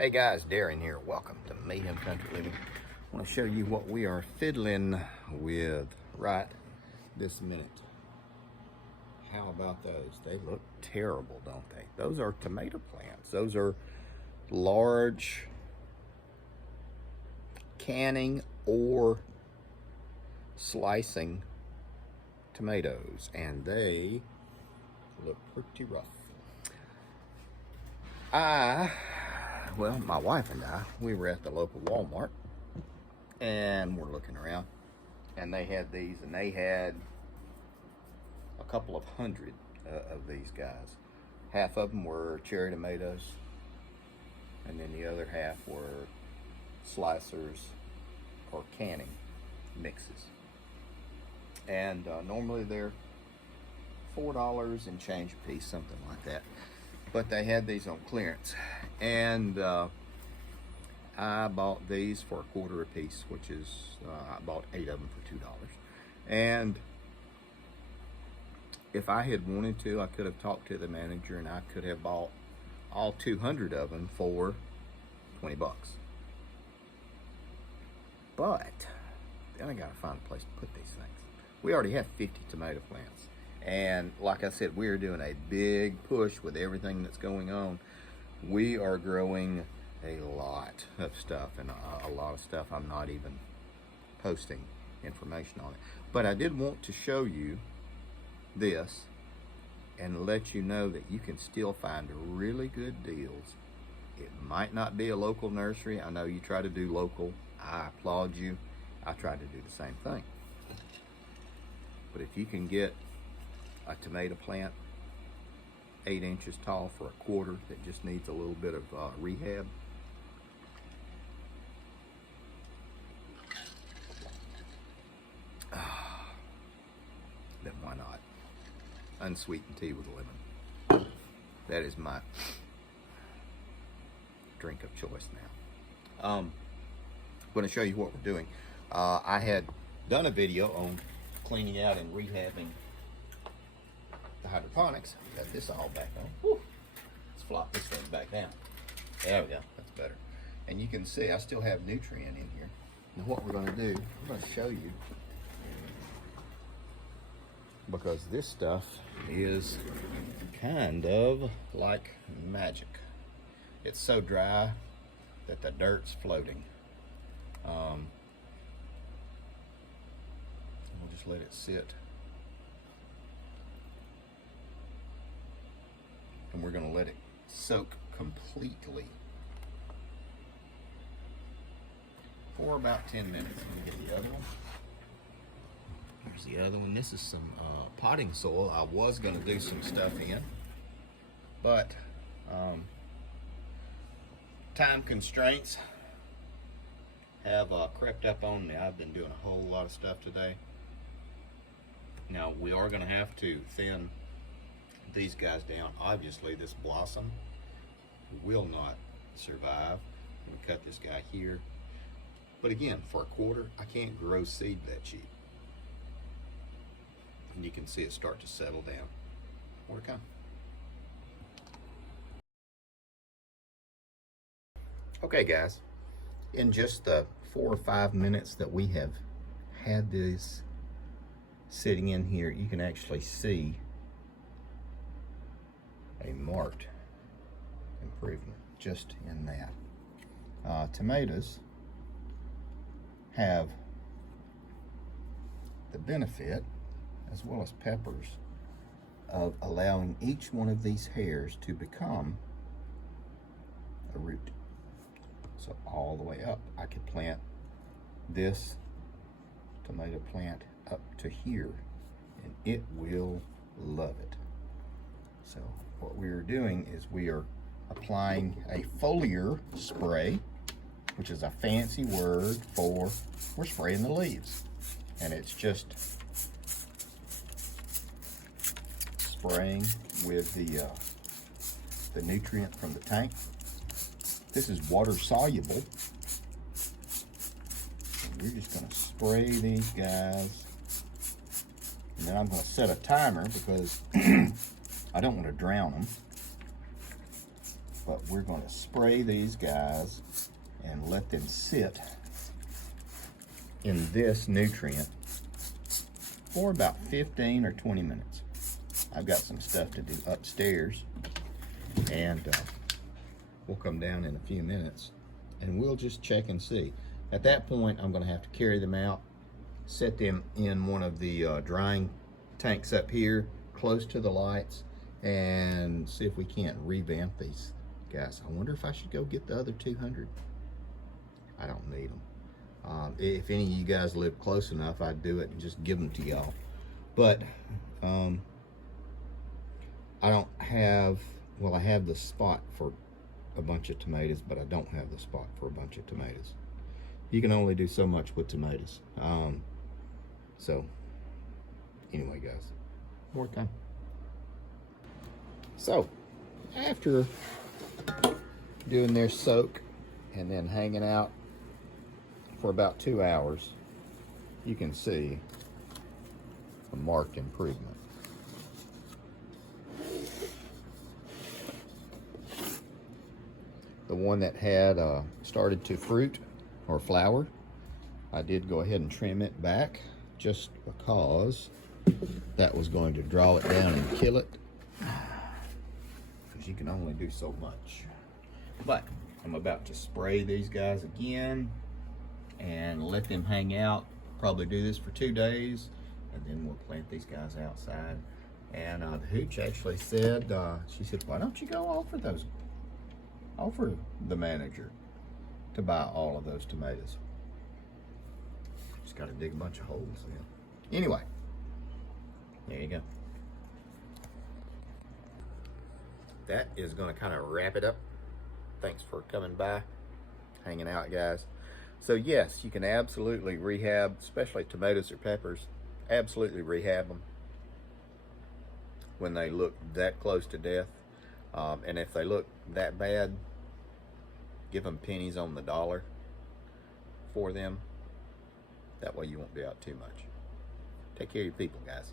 Hey guys, Darren here. Welcome to Mayhem Country Living. I want to show you what we are fiddling with right this minute. How about those? They look terrible, don't they? Those are tomato plants. Those are large canning or slicing tomatoes, and they look pretty rough. Well, my wife and I, we were at the local Walmart and we're looking around, and they had these, and they had a couple of hundred of these guys. Half of them were cherry tomatoes, and then the other half were slicers or canning mixes. And normally they're $4 and change a piece, something like that. But they had these on clearance, and I bought these for $1 a piece, which is I bought 8 of them for $2. And if I had wanted to, I could have talked to the manager and I could have bought all 200 of them for 20 bucks. But then I gotta find a place to put these things. We already have 50 tomato plants. And like I said, we're doing a big push with everything that's going on. We are growing a lot of stuff, and a lot of stuff I'm not even posting information on it. But I did want to show you this and let you know that you can still find really good deals. It might not be a local nursery. I know you try to do local. I applaud you. I try to do the same thing. But if you can get a tomato plant 8 inches tall for $1 that just needs a little bit of rehab, then why not? Unsweetened tea with lemon. That is my drink of choice now. I'm going to show you what we're doing. I had done a video on cleaning out and rehabbing the hydroponics. Got this all back on. Woo. Let's flop this thing back down. There we go. That's better. And you can see I still have nutrient in here. Now what we're going to do, I'm going to show you, because this stuff is kind of like magic. It's so dry that the dirt's floating. We'll just let it sit. And we're going to let it soak completely for about 10 minutes. Let me get the other one. Here's the other one. This is some potting soil I was going to do some stuff in, but time constraints have crept up on me. I've been doing a whole lot of stuff today. Now we are going to have to thin these guys down. Obviously this blossom will not survive. I'm going to cut this guy here. But again, for $1, I can't grow seed that cheap. And you can see it start to settle down. More to come. Okay guys, in just the 4 or 5 minutes that we have had this sitting in here, you can actually see a marked improvement just in that. Tomatoes have the benefit, as well as peppers, of allowing each one of these hairs to become a root. So all the way up, I could plant this tomato plant up to here, and it will love it. So what we are doing is we are applying a foliar spray, which is a fancy word for we're spraying the leaves. And it's just spraying with the nutrient from the tank. This is water soluble. And we're just gonna spray these guys. And then I'm gonna set a timer because I don't want to drown them. but we're going to spray these guys and let them sit in this nutrient for about 15 or 20 minutes. I've got some stuff to do upstairs, and we'll come down in a few minutes and we'll just check and see. At that point, I'm going to have to carry them out, set them in one of the drying tanks up here close to the lights, and see if we can't revamp these guys. I wonder if I should go get the other 200. I don't need them. If any of you guys live close enough, I'd do it and just give them to y'all. But I don't have, well, I have the spot for a bunch of tomatoes, but I don't have the spot for a bunch of tomatoes. You can only do so much with tomatoes. So anyway, guys, more time. So after doing their soak and then hanging out for about 2 hours, you can see a marked improvement. The one that had started to fruit or flower, I did go ahead and trim it back just because that was going to draw it down and kill it, because you can only do so much. But I'm about to spray these guys again and let them hang out. Probably do this for 2 days, and then we'll plant these guys outside. And the hooch actually said, she said, why don't you go offer the manager to buy all of those tomatoes. Just got to dig a bunch of holes in. Anyway, there you go. That is going to kind of wrap it up. Thanks for coming by, hanging out, guys. So yes, you can absolutely rehab, especially tomatoes or peppers, absolutely rehab them when they look that close to death. And if they look that bad, give them pennies on the dollar for them. That way you won't be out too much. Take care of your people, guys.